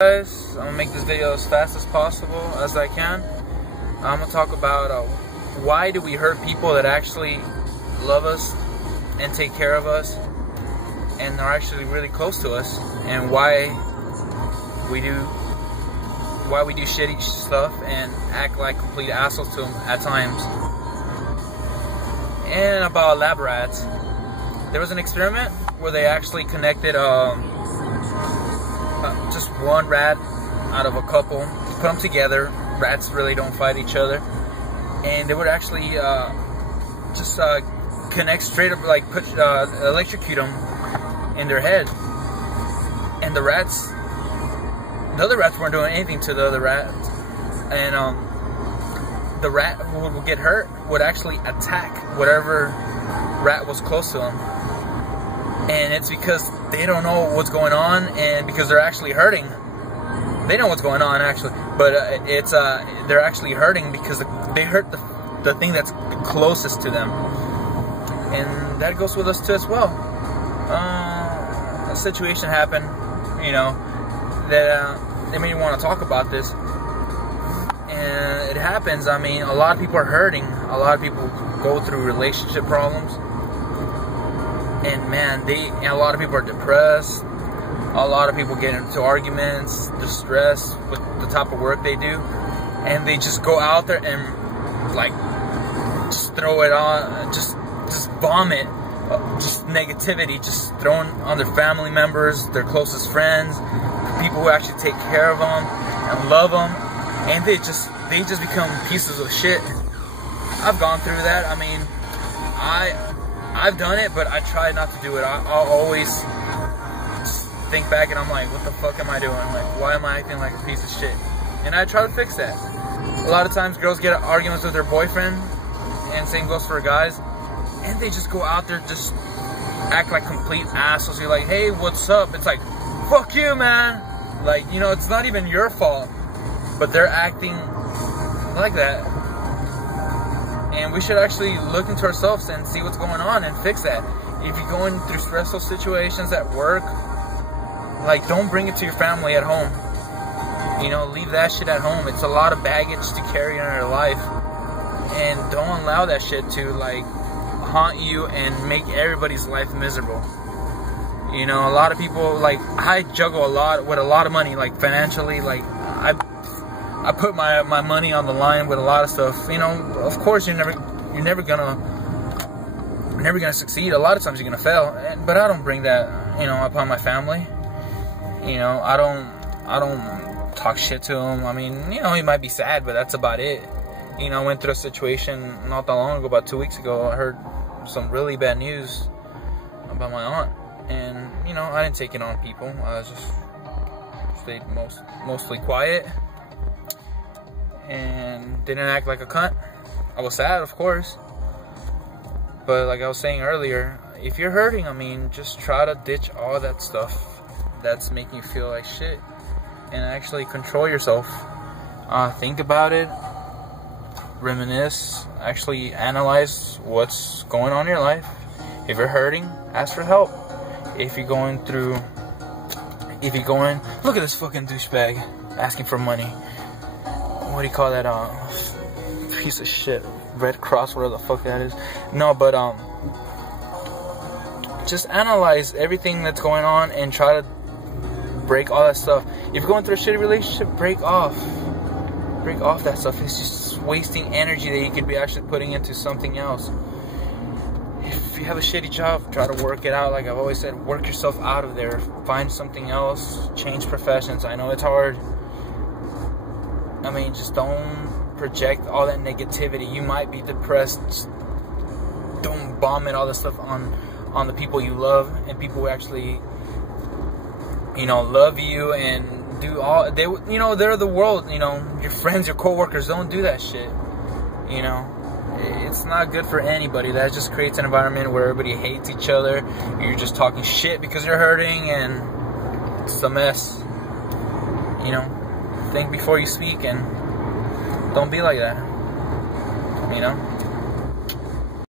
Guys, I'm gonna make this video as fast as possible as I can. I'm gonna talk about why do we hurt people that actually love us and take care of us and are actually really close to us, and why we do shitty stuff and act like complete assholes to them at times. And about lab rats, there was an experiment where they actually connected just one rat out of a couple, put them together. Rats really don't fight each other, and they would actually just connect straight up, like electrocute them in their head. And the other rats weren't doing anything to the other rats, and the rat who would get hurt would actually attack whatever rat was close to them. And it's because they don't know what's going on, and because they're actually hurting. They know what's going on actually, but they're actually hurting because they hurt the thing that's closest to them. And that goes with us too as well. A situation happened, you know, that they made me want to talk about this. And it happens. I mean, a lot of people are hurting. A lot of people go through relationship problems. And man, a lot of people are depressed. A lot of people get into arguments, distress with the type of work they do, and they just go out there and like just throw it on, just vomit, just negativity, just thrown on their family members, their closest friends, the people who actually take care of them and love them, and they just become pieces of shit. I've gone through that. I mean, I've done it, but I try not to do it. I'll always think back and I'm like, what the fuck am I doing? Like, why am I acting like a piece of shit? And I try to fix that. A lot of times girls get arguments with their boyfriend, and same goes for guys, and they just go out there, just act like complete assholes. You're like, hey, what's up? It's like, fuck you, man. Like, you know, it's not even your fault, but they're acting like that. And we should actually look into ourselves and see what's going on and fix that. If you're going through stressful situations at work, like, don't bring it to your family at home. You know, leave that shit at home. It's a lot of baggage to carry in your life. And don't allow that shit to, like, haunt you and make everybody's life miserable. You know, a lot of people, like, I juggle a lot with a lot of money, like, financially. Like, I put my money on the line with a lot of stuff. You know, of course you're never gonna succeed. A lot of times you're gonna fail, but I don't bring that, you know, upon my family. You know, I don't talk shit to them. I mean, you know, it might be sad, but that's about it. You know, I went through a situation not that long ago, about 2 weeks ago. I heard some really bad news about my aunt, and you know, I didn't take it on people. I just stayed mostly quiet and didn't act like a cunt. I was sad, of course, but like I was saying earlier, if you're hurting, I mean, just try to ditch all that stuff that's making you feel like shit, and actually control yourself. Think about it, reminisce, actually analyze what's going on in your life. If you're hurting, ask for help. If you're going, look at this fucking douchebag asking for money. What do you call that? Piece of shit. Red Cross, whatever the fuck that is. No, but just analyze everything that's going on and try to break all that stuff. If you're going through a shitty relationship, break off that stuff. It's just wasting energy that you could be actually putting into something else. If you have a shitty job, try to work it out. Like I've always said, work yourself out of there. Find something else. Change professions. I know it's hard. I mean, just don't project all that negativity. You might be depressed. Just don't vomit all this stuff on the people you love, and people who actually, you know, love you and do all they, you know, they're the world. You know, your friends, your coworkers. Don't do that shit. You know, it's not good for anybody. That just creates an environment where everybody hates each other. You're just talking shit because you're hurting, and it's a mess. You know. Think before you speak, and don't be like that, you know?